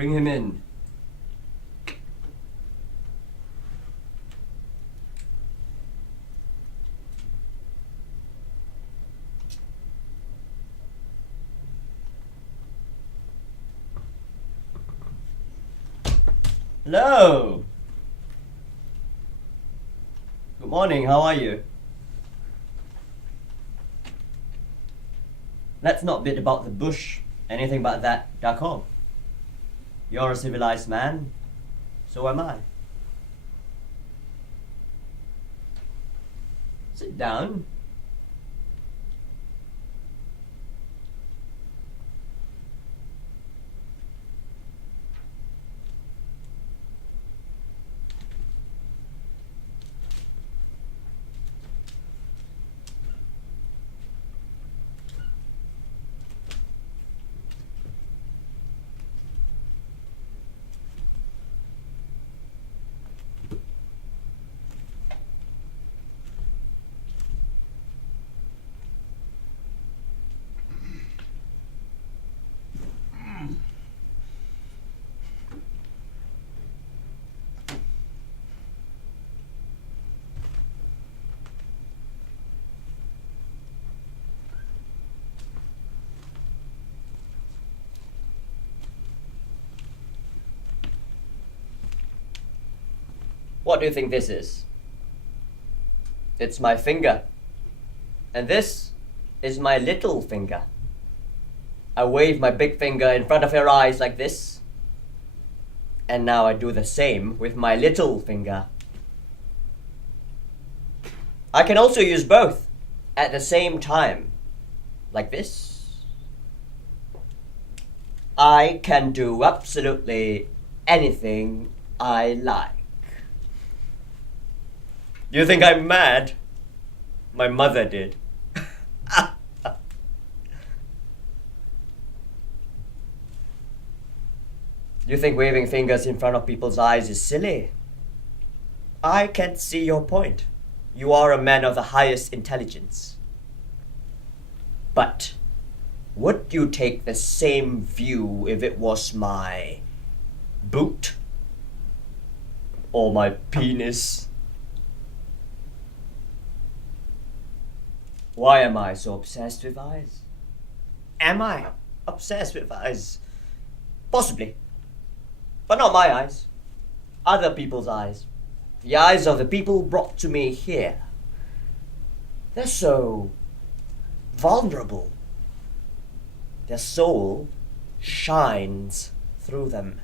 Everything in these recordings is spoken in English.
Bring him in. Hello. Good morning, how are you? Let's not beat about the bush. Anything but that, d'accord? You're a civilized man. So am I. Sit down. What do you think this is? It's my finger. And this is my little finger. I wave my big finger in front of your eyes like this. And now I do the same with my little finger. I can also use both at the same time, like this. I can do absolutely anything I like. You think I'm mad? My mother did. You think waving fingers in front of people's eyes is silly? I can't see your point. You are a man of the highest intelligence. But would you take the same view if it was my boot? Or my penis? Why am I so obsessed with eyes? Am I obsessed with eyes? Possibly. But not my eyes. Other people's eyes. The eyes of the people brought to me here. They're so vulnerable. Their soul shines through them.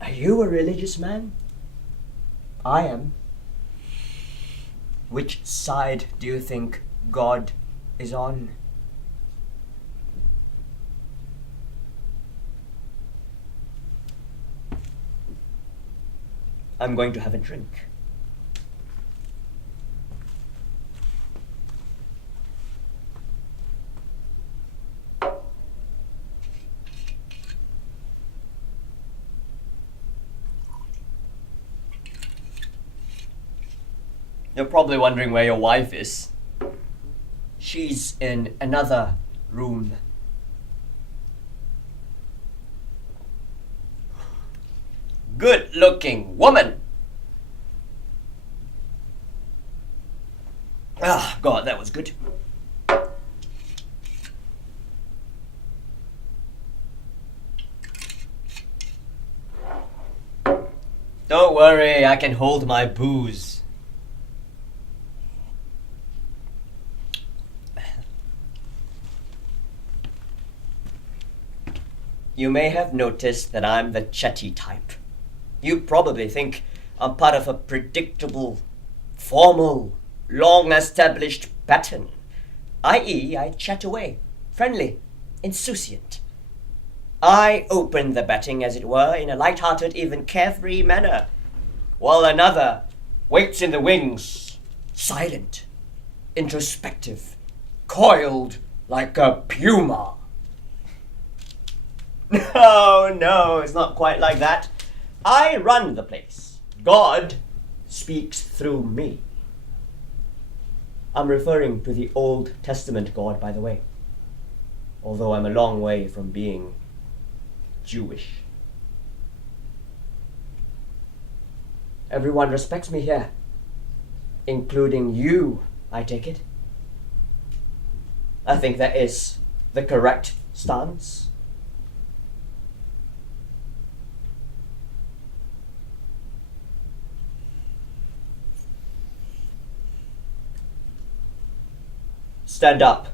Are you a religious man? I am. Which side do you think God is on? I'm going to have a drink. You're probably wondering where your wife is. She's in another room. Good-looking woman! Ah, God, that was good. Don't worry, I can hold my booze. You may have noticed that I'm the chatty type. You probably think I'm part of a predictable, formal, long-established pattern. I.e., I chat away, friendly, insouciant. I open the batting, as it were, in a light-hearted, even carefree manner, while another waits in the wings, silent, introspective, coiled like a puma. No, it's not quite like that. I run the place. God speaks through me. I'm referring to the Old Testament God, by the way. although I'm a long way from being Jewish. Everyone respects me here, including you, I take it. I think that is the correct stance. Stand up.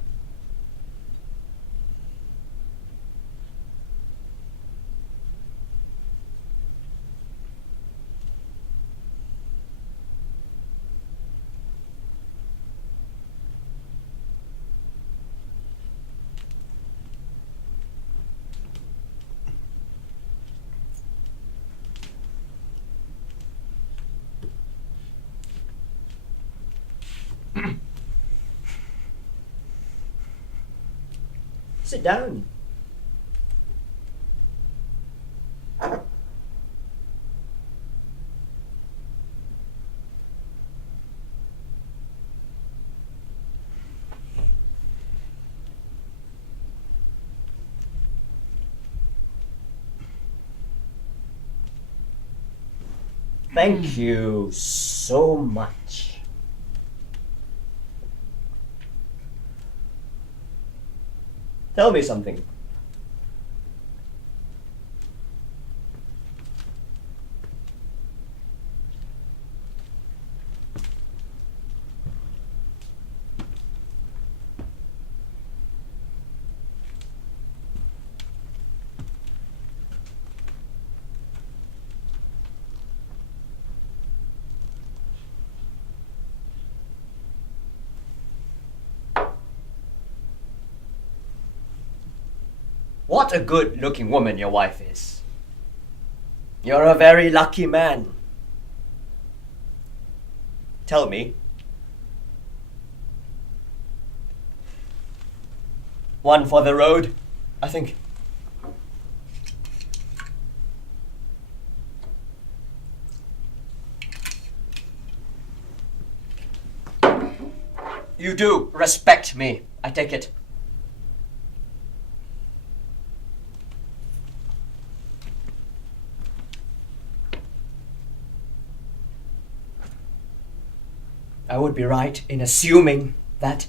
Sit down. Thank you so much. Tell me something. What a good-looking woman your wife is. You're a very lucky man. Tell me. One for the road, I think. You do respect me, I take it. I would be right in assuming that.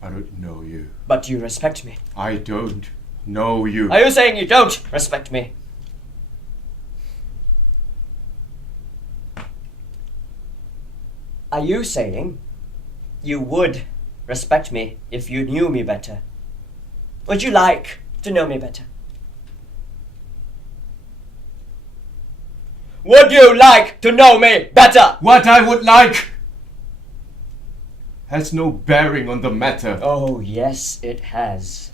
I don't know you. But you respect me. I don't know you. Are you saying you don't respect me? Are you saying you would respect me if you knew me better? Would you like to know me better? Would you like to know me better? What I would like has no bearing on the matter. Oh, yes, it has.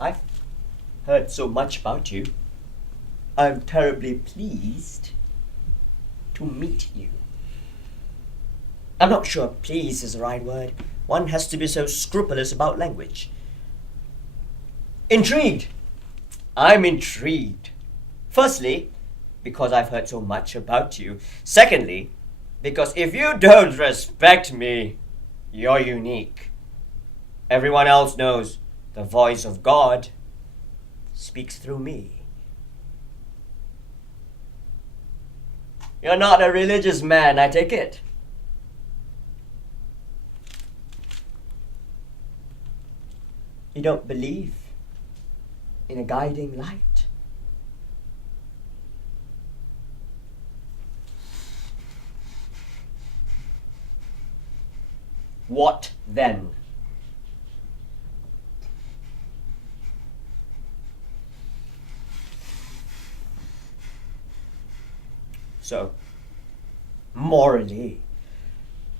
I've heard so much about you. I'm terribly pleased to meet you. I'm not sure pleased is the right word. One has to be so scrupulous about language. Intrigued. I'm intrigued. Firstly, because I've heard so much about you. Secondly, because if you don't respect me, you're unique. Everyone else knows the voice of God speaks through me. You're not a religious man, I take it. You don't believe in a guiding light. What then? So, morally,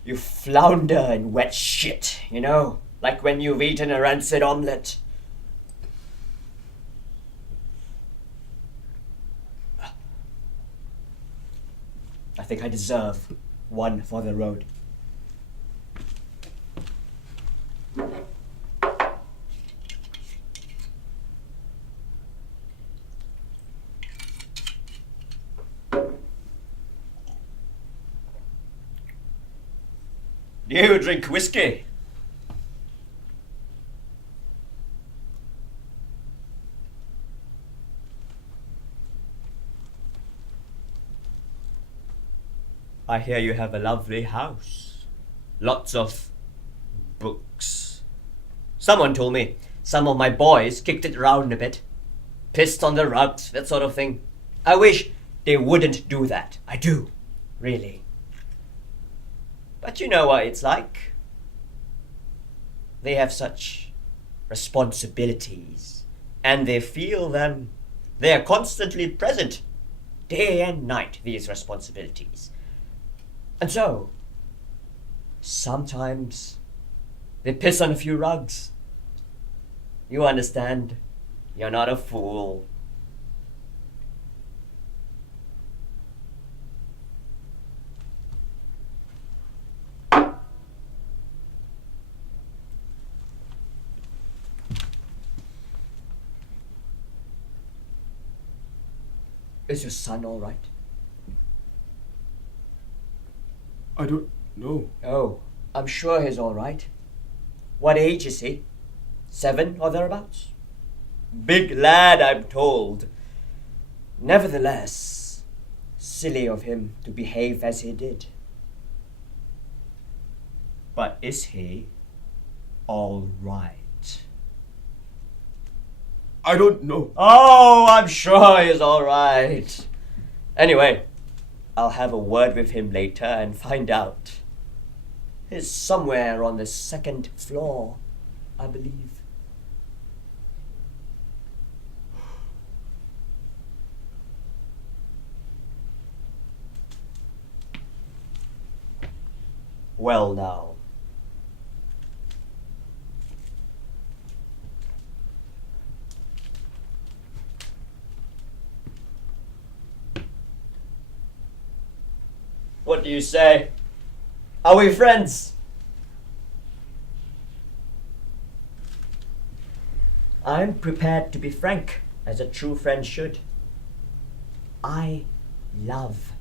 you flounder in wet shit, you know? Like when you've eaten a rancid omelette. I think I deserve one for the road. Do you drink whiskey? I hear you have a lovely house. Lots of books. Someone told me some of my boys kicked it around a bit. Pissed on the rugs, that sort of thing. I wish they wouldn't do that. I do. Really. But you know what it's like. They have such responsibilities. And they feel them. They are constantly present. Day and night, these responsibilities. And so, sometimes they piss on a few rugs. You understand? You're not a fool. Is your son all right? I don't know. Oh, I'm sure he's all right. What age is he? 7 or thereabouts? Big lad, I'm told. Nevertheless, silly of him to behave as he did. But is he all right? I don't know. Oh, I'm sure he's all right. Anyway, I'll have a word with him later and find out. He's somewhere on the 2nd floor, I believe. Well now. What do you say? Are we friends? I'm prepared to be frank, as a true friend should. I love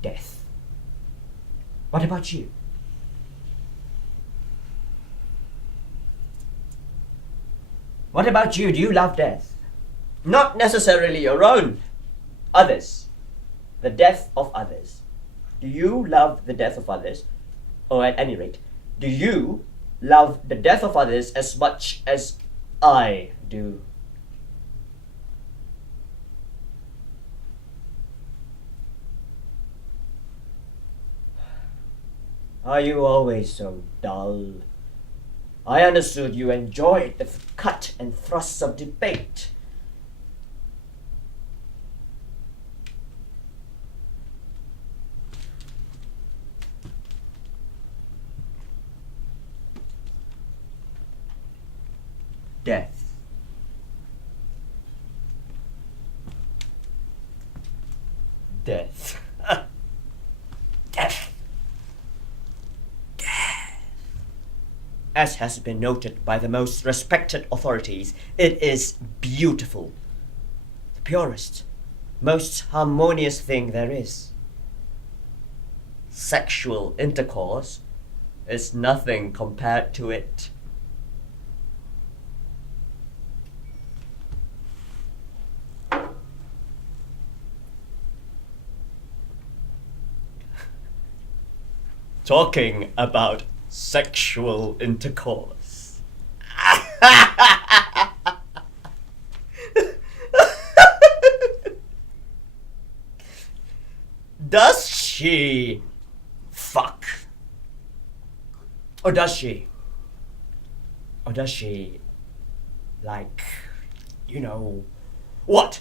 death. What about you? What about you? Do you love death? Not necessarily your own. Others. The death of others. Do you love the death of others? Or at any rate, do you love the death of others as much as I do? Are you always so dull? I understood you enjoyed the cut and thrusts of debate. Death. Death. Death. Death. As has been noted by the most respected authorities, it is beautiful. The purest, most harmonious thing there is. Sexual intercourse is nothing compared to it. Talking about sexual intercourse. Does she fuck? Or does she? Or does she, like, you know, what?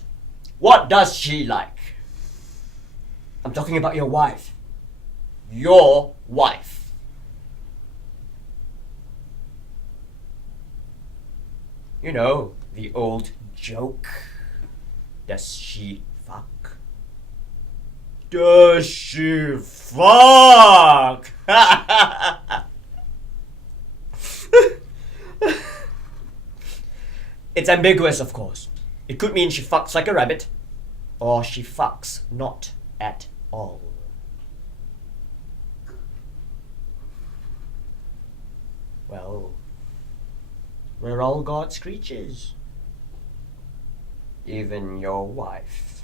What does she like? I'm talking about your wife. Your wife. You know, the old joke. Does she fuck? Does she fuck? It's ambiguous, of course. It could mean she fucks like a rabbit, or she fucks not at all. Well, we're all God's creatures. Even your wife.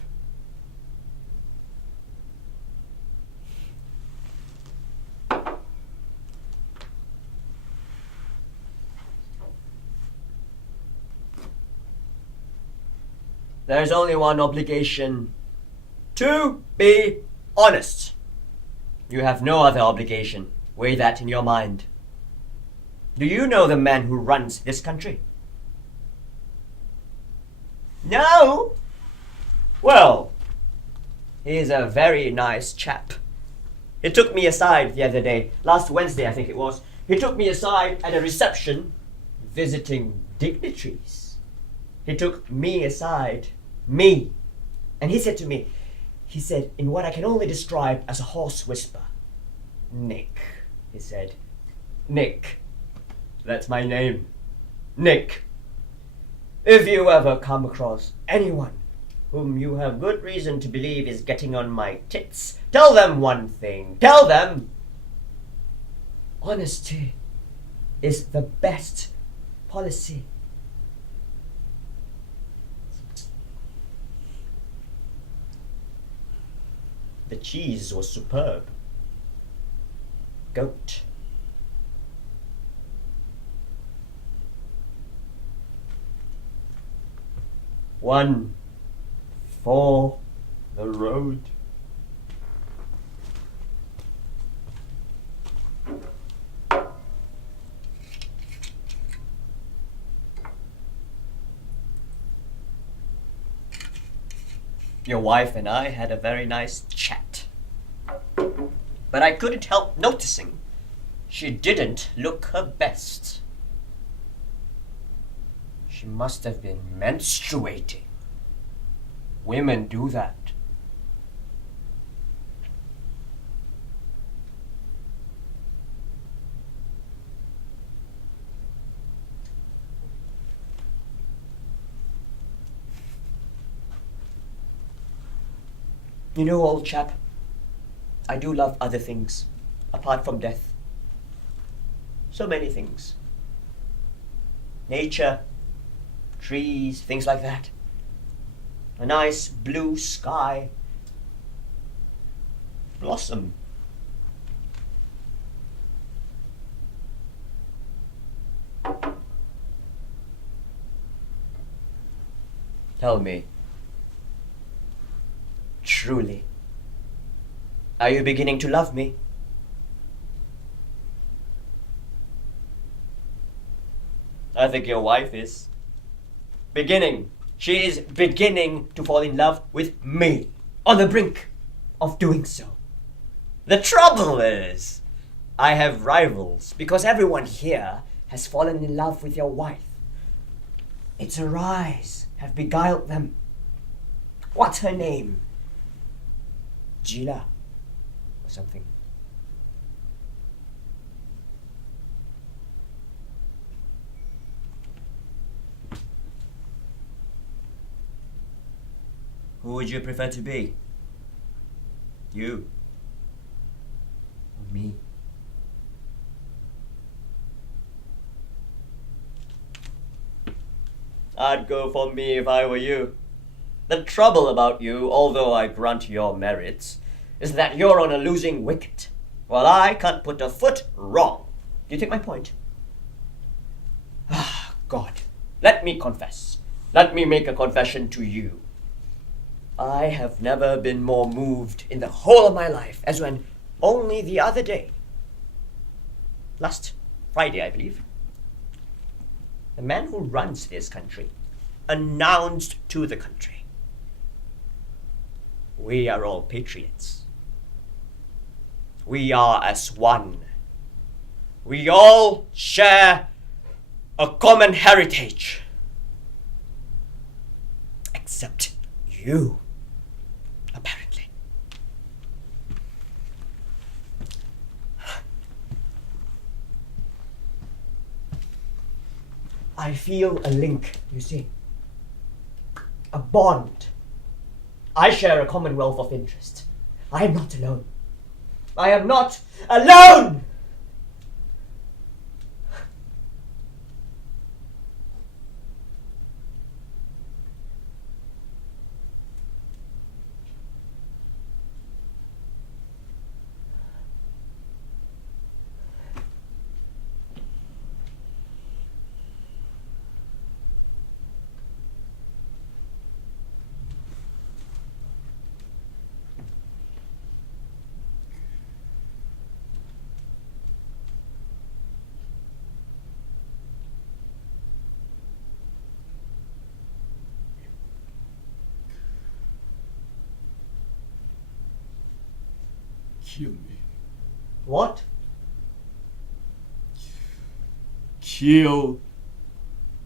There's only one obligation: to be honest. You have no other obligation. Weigh that in your mind. Do you know the man who runs this country? No? Well, he's a very nice chap. He took me aside the other day, last Wednesday I think it was. He took me aside at a reception visiting dignitaries. He took me aside, me, and he said to me, he said, in what I can only describe as a hoarse whisper, "Nick," he said. "Nick, that's my name. Nick. If you ever come across anyone whom you have good reason to believe is getting on my tits, tell them one thing. Tell them honesty is the best policy." The cheese was superb. Goat. One for the road. Your wife and I had a very nice chat. But I couldn't help noticing she didn't look her best. She must have been menstruating. Women do that. You know, old chap, I do love other things, apart from death. So many things. Nature, trees, things like that. A nice blue sky. Blossom. Tell me, truly, are you beginning to love me? I think your wife is. She is beginning to fall in love with me. On the brink of doing so. The trouble is, I have rivals because everyone here has fallen in love with your wife. It's her eyes have beguiled them. What's her name? Gila or something. Who would you prefer to be? You or me? I'd go for me if I were you. The trouble about you, although I grant your merits, is that you're on a losing wicket, while I can't put a foot wrong. Do you take my point? Ah, God, let me confess. Let me make a confession to you. I have never been more moved in the whole of my life as when only the other day, last Friday, I believe, the man who runs this country announced to the country, we are all patriots. We are as one. We all share a common heritage. Except you, apparently. I feel a link, you see. A bond. I share a commonwealth of interest. I am not alone. I am not alone! Kill me. What? Kill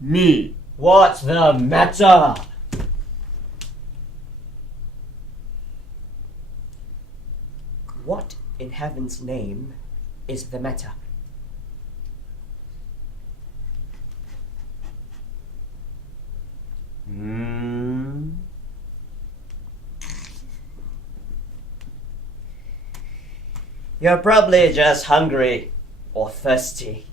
me. What's the matter? What in heaven's name is the matter? You're probably just hungry or thirsty.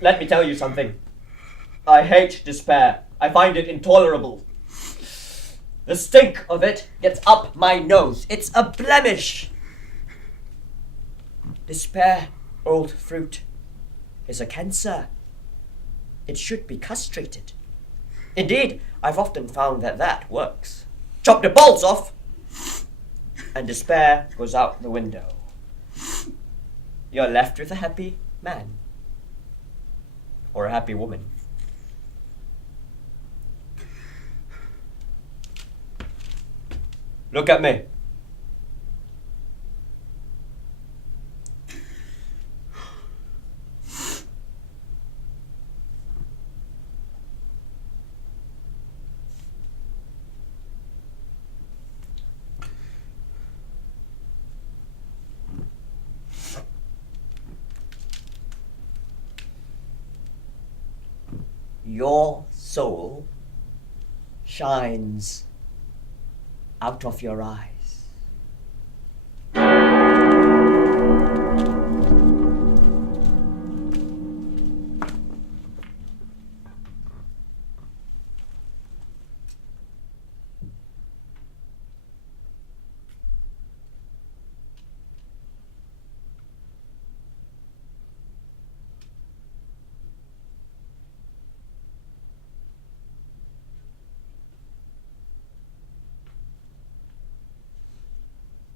Let me tell you something. I hate despair. I find it intolerable. The stink of it gets up my nose. It's a blemish. Despair, old fruit, is a cancer. It should be castrated. Indeed, I've often found that works. Chop the balls off, and despair goes out the window. You're left with a happy man. Or a happy woman. Look at me. Your soul shines out of your eyes.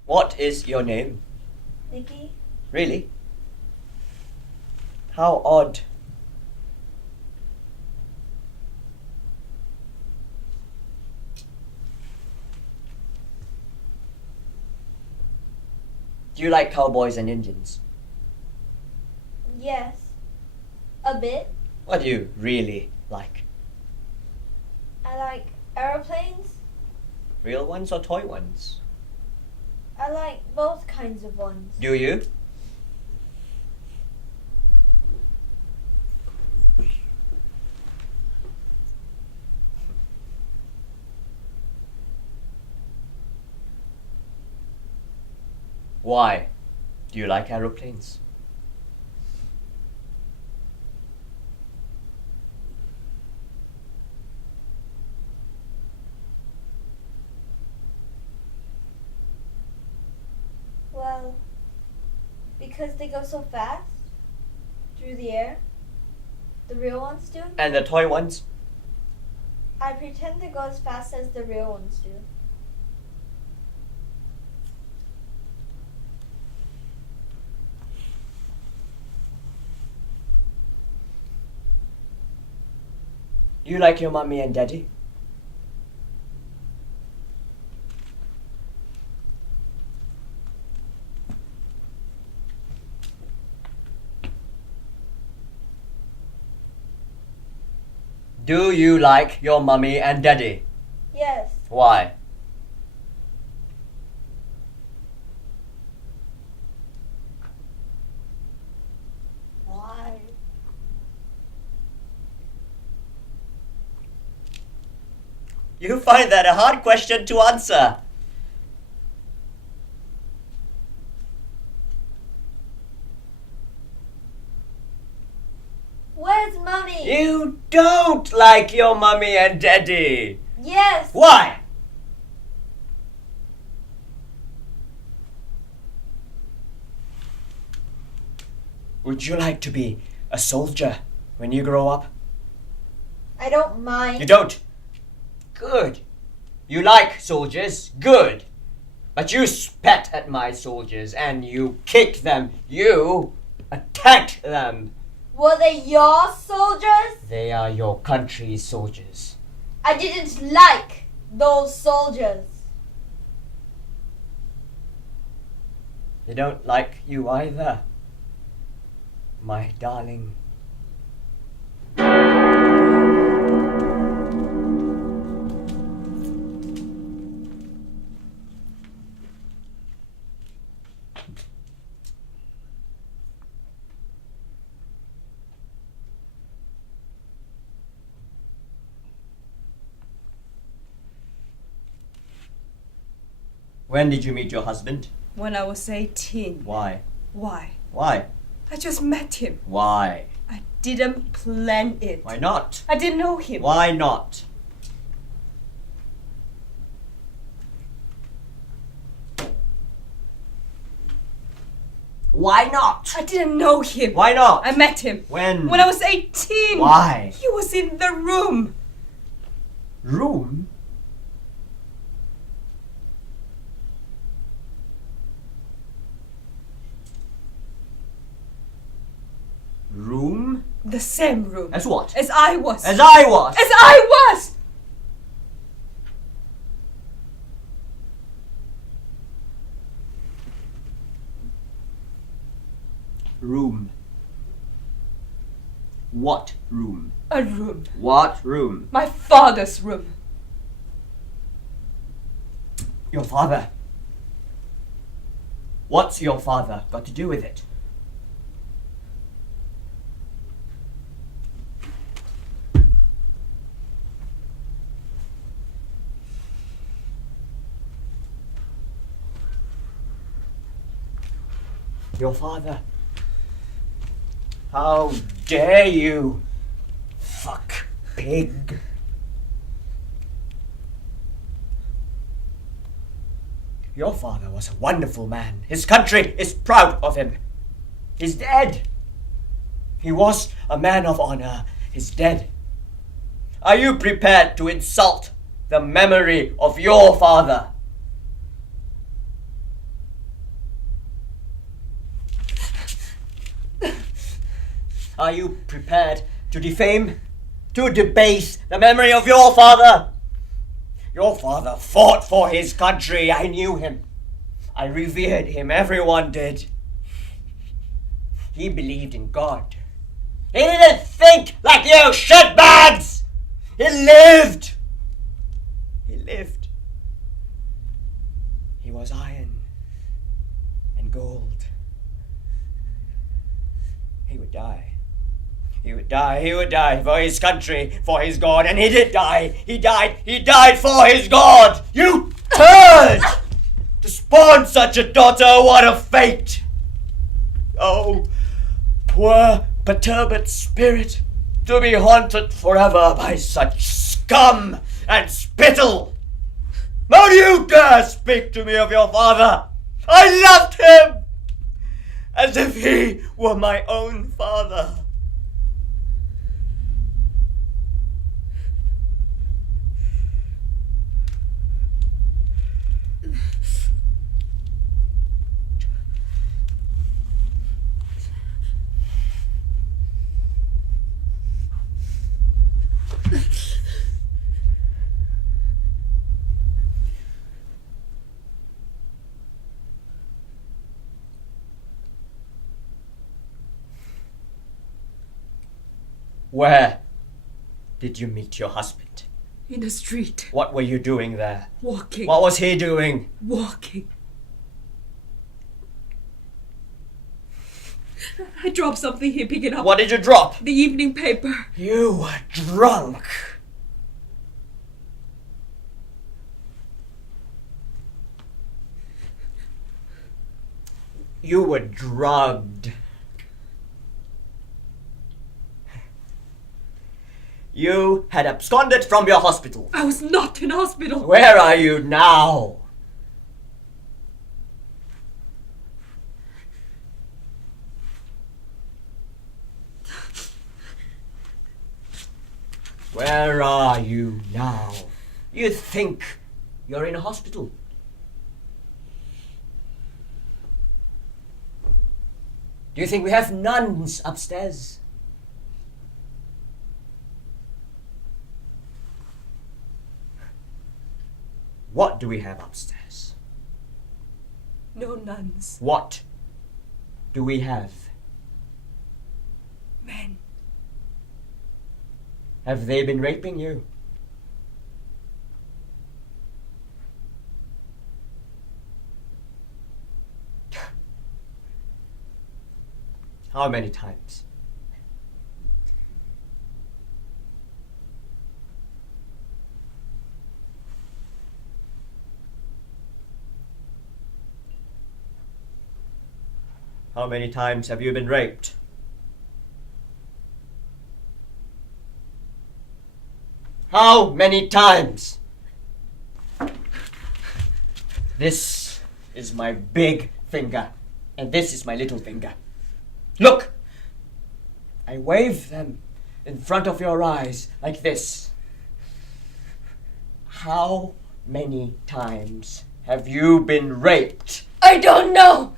What is your name? Nikki? Really? How odd. Do you like cowboys and Indians? Yes. A bit. What do you really like? I like aeroplanes. Real ones or toy ones? I like both kinds of ones. Do you? Why do you like aeroplanes? Well, because they go so fast through the air. The real ones do. And the toy ones? I pretend to go as fast as the real ones do. You like your mommy and daddy? Do you like your mommy and daddy? Yes. Why? You find that a hard question to answer. Where's Mummy? You don't like your mummy and daddy. Yes. Why? Would you like to be a soldier when you grow up? I don't mind. You don't? Good. You like soldiers? Good. But you spat at my soldiers and you kicked them. You attacked them. Were they your soldiers? They are your country's soldiers. I didn't like those soldiers. They don't like you either, my darling. When did you meet your husband? When I was 18. Why? Why? Why? I just met him. Why? I didn't plan it. Why not? I didn't know him. Why not? Why not? I didn't know him. Why not? I met him. When? When I was 18. Why? He was in the room. Room? Room? The same room. As what? As I was. As I was. As I was! Room. What room? A room. What room? My father's room. Your father. What's your father got to do with it? Your father. How dare you? Fuck pig. Your father was a wonderful man. His country is proud of him. He's dead. He was a man of honor. He's dead. Are you prepared to insult the memory of your father? Are you prepared to defame, to debase the memory of your father? Your father fought for his country. I knew him. I revered him. Everyone did. He believed in God. He didn't think like you shitbags! He lived! He lived. He was iron and gold. He would die. He would die, he would die for his country, for his God, and he did die. He died for his God. You turd! To spawn such a daughter, what a fate! Oh, poor perturbed spirit, to be haunted forever by such scum and spittle. How do you dare speak to me of your father? I loved him as if he were my own father. Where did you meet your husband? In the street. What were you doing there? Walking. What was he doing? Walking. I dropped something, he picked it up. What did you drop? The evening paper. You were drunk. You were drugged. You had absconded from your hospital. I was not in hospital. Where are you now? Where are you now? You think you're in a hospital. Do you think we have nuns upstairs? What do we have upstairs? No nuns. What do we have? Men. Have they been raping you? How many times? How many times have you been raped? How many times? This is my big finger, and this is my little finger. Look! I wave them in front of your eyes like this. How many times have you been raped? I don't know.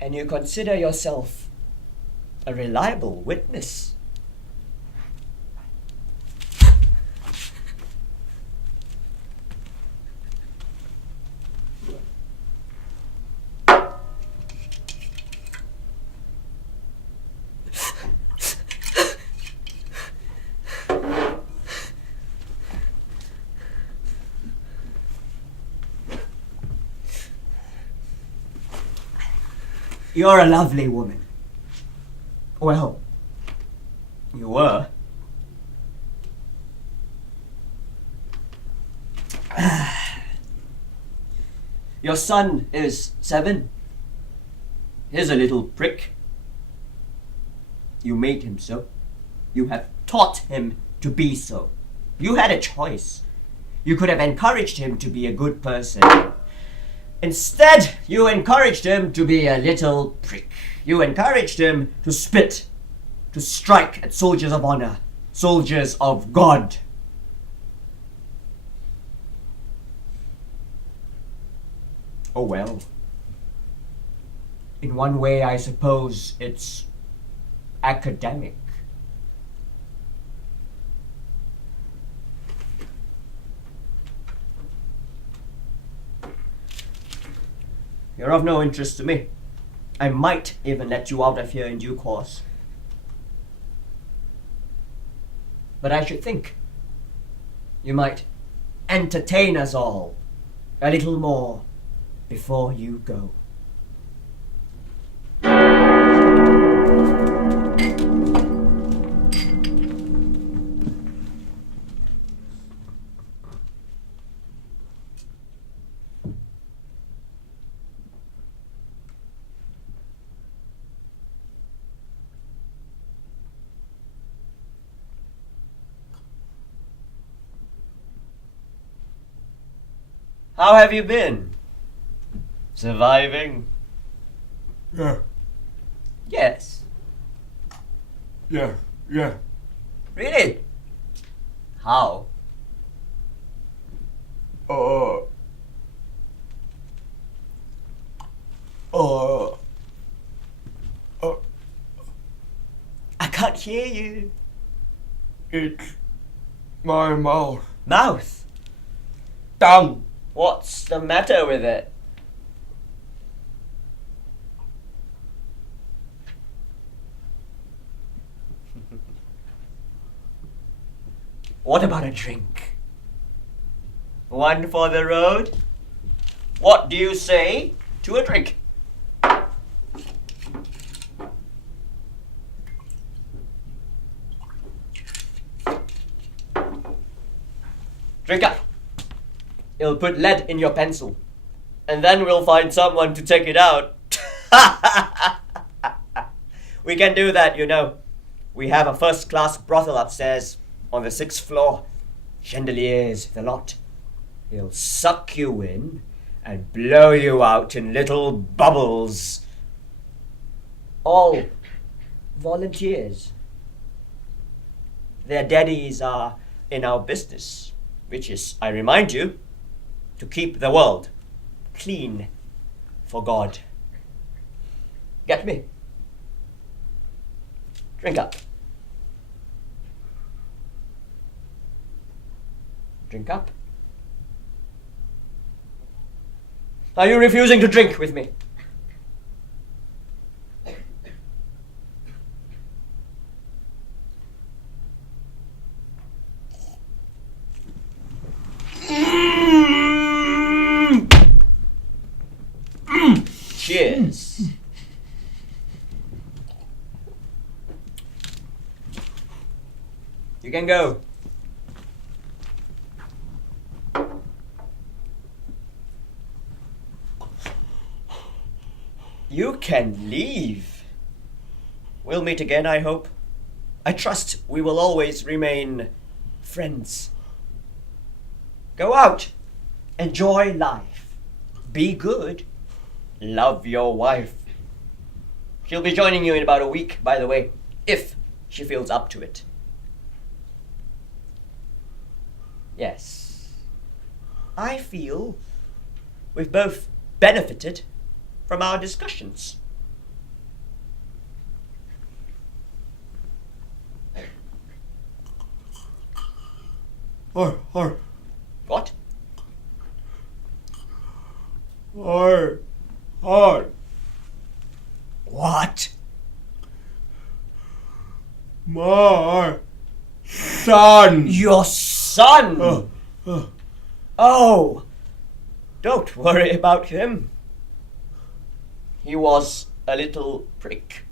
And you consider yourself a reliable witness. You're a lovely woman. Well, you were. Your son is 7. He's a little prick. You made him so. You have taught him to be so. You had a choice. You could have encouraged him to be a good person. Instead, you encouraged him to be a little prick. You encouraged him to spit, to strike at soldiers of honor, soldiers of God. Oh well. In one way, I suppose it's academic. You're of no interest to me. I might even let you out of here in due course. But I should think you might entertain us all a little more before you go. How have you been? Surviving? Yeah, Yes. yeah. Really? How? Uh, I can't hear you. it's my mouth. Mouth? Tongue. What's the matter with it? What about a drink? One for the road? What do you say to a drink? Drink up. He'll put lead in your pencil. And then we'll find someone to take it out. We can do that, you know. We have a first-class brothel upstairs on the 6th floor. Chandeliers, the lot. He'll suck you in and blow you out in little bubbles. All volunteers. Their daddies are in our business, which is, I remind you, to keep the world clean for God. Get me? Drink up. Drink up. Are you refusing to drink with me? Cheers. You can go. You can leave. We'll meet again, I hope. I trust we will always remain friends. Go out. Enjoy life. Be good. Love your wife. She'll be joining you in about a week, by the way, if she feels up to it. Yes. I feel we've both benefited from our discussions. I What? What? My son. Your son? Oh, don't worry about him. He was a little prick.